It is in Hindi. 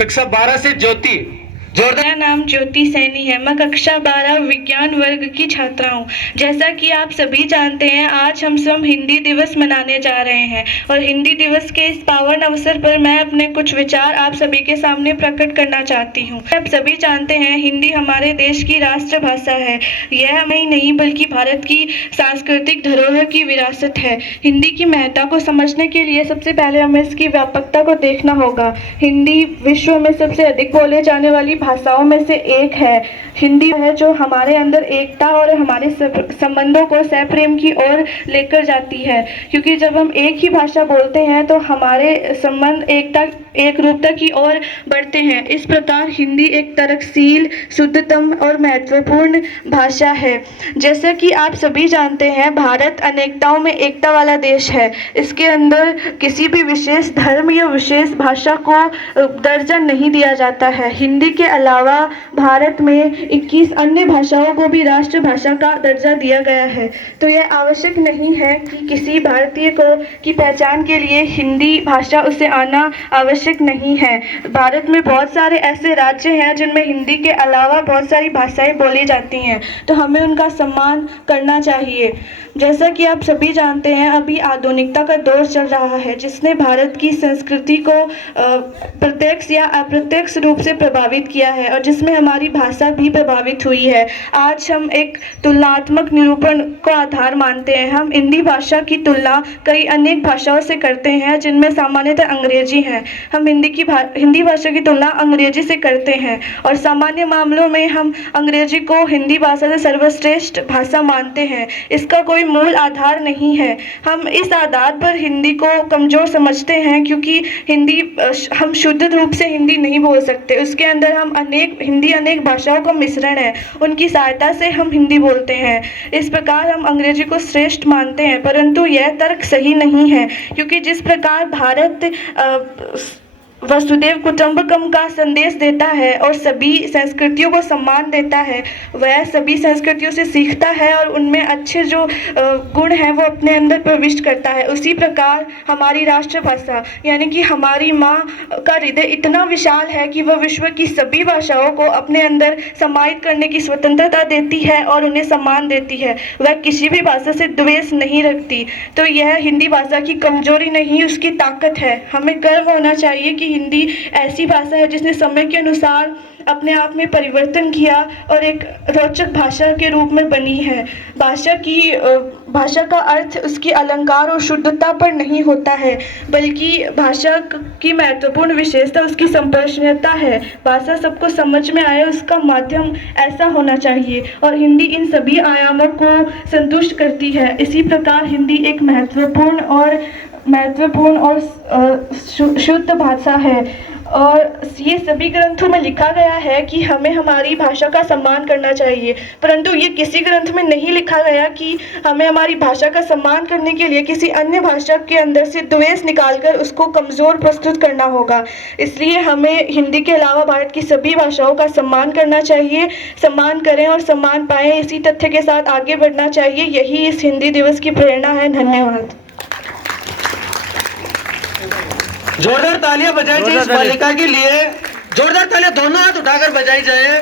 कक्षा 12 से ज्योति। जोरदार। मेरा नाम ज्योति सैनी है। मैं कक्षा 12 विज्ञान वर्ग की छात्रा हूँ। जैसा कि आप सभी जानते हैं, आज हम सब हिंदी दिवस मनाने जा रहे हैं और हिंदी दिवस के इस पावन अवसर पर मैं अपने कुछ विचार आप सभी के सामने प्रकट करना चाहती हूँ। आप सभी जानते हैं, हिंदी हमारे देश की राष्ट्रभाषा है। यह हमें ही नहीं बल्कि भारत की सांस्कृतिक धरोहर की विरासत है। हिंदी की महत्ता को समझने के लिए सबसे पहले हमें इसकी व्यापकता को देखना होगा। हिंदी विश्व में सबसे अधिक बोले जाने वाली भाषाओं में से एक है। हिंदी है जो हमारे अंदर एकता और हमारे संबंधों को सहप्रेम की ओर लेकर जाती है, क्योंकि जब हम एक ही भाषा बोलते हैं तो हमारे संबंध एक रूपता की ओर बढ़ते हैं। इस प्रकार हिंदी एक तर्कशील, शुद्धतम और महत्वपूर्ण भाषा है। जैसा कि आप सभी जानते हैं, भारत अनेकताओं में एकता वाला देश है। इसके अंदर किसी भी विशेष धर्म या विशेष भाषा को दर्जा नहीं दिया जाता है। हिंदी के अलावा भारत में 21 अन्य भाषाओं को भी राष्ट्रभाषा का दर्जा दिया गया है। तो यह आवश्यक नहीं है कि किसी भारतीय की पहचान के लिए हिंदी भाषा उसे आना आवश्यक नहीं है। भारत में बहुत सारे ऐसे राज्य हैं जिनमें हिंदी के अलावा बहुत सारी भाषाएं बोली जाती हैं, तो हमें उनका सम्मान करना चाहिए। जैसा कि आप सभी जानते हैं, अभी आधुनिकता का दौर चल रहा है जिसने भारत की संस्कृति को प्रत्यक्ष या अप्रत्यक्ष रूप से प्रभावित किया है और जिसमें हमारी भाषा भी प्रभावित हुई है। आज हम एक तुलनात्मक निरूपण को आधार मानते हैं। हम हिंदी भाषा की तुलना कई अनेक भाषाओं से करते हैं जिनमें सामान्यतः अंग्रेजी है। हम हिंदी भाषा की तुलना अंग्रेजी से करते हैं और सामान्य मामलों में हम अंग्रेजी को हिंदी भाषा से सर्वश्रेष्ठ भाषा मानते हैं। इसका कोई मूल आधार नहीं है। हम इस आधार पर हिंदी को कमज़ोर समझते हैं, क्योंकि हम शुद्ध रूप से हिंदी नहीं बोल सकते। उसके अंदर हिंदी अनेक भाषाओं का मिश्रण है, उनकी सहायता से हम हिंदी बोलते हैं। इस प्रकार हम अंग्रेजी को श्रेष्ठ मानते हैं, परंतु यह तर्क सही नहीं है, क्योंकि जिस प्रकार भारत वसुदेव कुटुंबकम का संदेश देता है और सभी संस्कृतियों को सम्मान देता है, वह सभी संस्कृतियों से सीखता है और उनमें अच्छे जो गुण हैं वो अपने अंदर प्रविष्ट करता है। उसी प्रकार हमारी राष्ट्रभाषा यानी कि हमारी माँ का हृदय इतना विशाल है कि वह विश्व की सभी भाषाओं को अपने अंदर समाहित करने की स्वतंत्रता देती है और उन्हें सम्मान देती है। वह किसी भी भाषा से द्वेष नहीं रखती। तो यह हिंदी भाषा की कमजोरी नहीं, उसकी ताकत है। हमें गर्व होना चाहिए कि हिंदी ऐसी भाषा है जिसने समय के अनुसार अपने आप में परिवर्तन किया और एक रोचक भाषा के रूप में बनी है। भाषा का अर्थ उसकी अलंकार और शुद्धता पर नहीं होता है, बल्कि भाषा की महत्वपूर्ण विशेषता उसकी संप्रेषणीयता है। भाषा सबको समझ में आए, उसका माध्यम ऐसा होना चाहिए और हिंदी इन सभी आयामों को संतुष्ट करती है। इसी प्रकार हिंदी एक महत्वपूर्ण और शुद्ध भाषा है और ये सभी ग्रंथों में लिखा गया है कि हमें हमारी भाषा का सम्मान करना चाहिए, परंतु ये किसी ग्रंथ में नहीं लिखा गया कि हमें हमारी भाषा का सम्मान करने के लिए किसी अन्य भाषा के अंदर से द्वेष निकालकर उसको कमज़ोर प्रस्तुत करना होगा। इसलिए हमें हिंदी के अलावा भारत की सभी भाषाओं का सम्मान करना चाहिए। सम्मान करें और सम्मान पाएं, इसी तथ्य के साथ आगे बढ़ना चाहिए। यही इस हिंदी दिवस की प्रेरणा है। धन्यवाद। जोरदार तालियां बजाई जाए इस बालिका के लिए। जोरदार तालियां दोनों हाथ उठाकर बजाई जाए।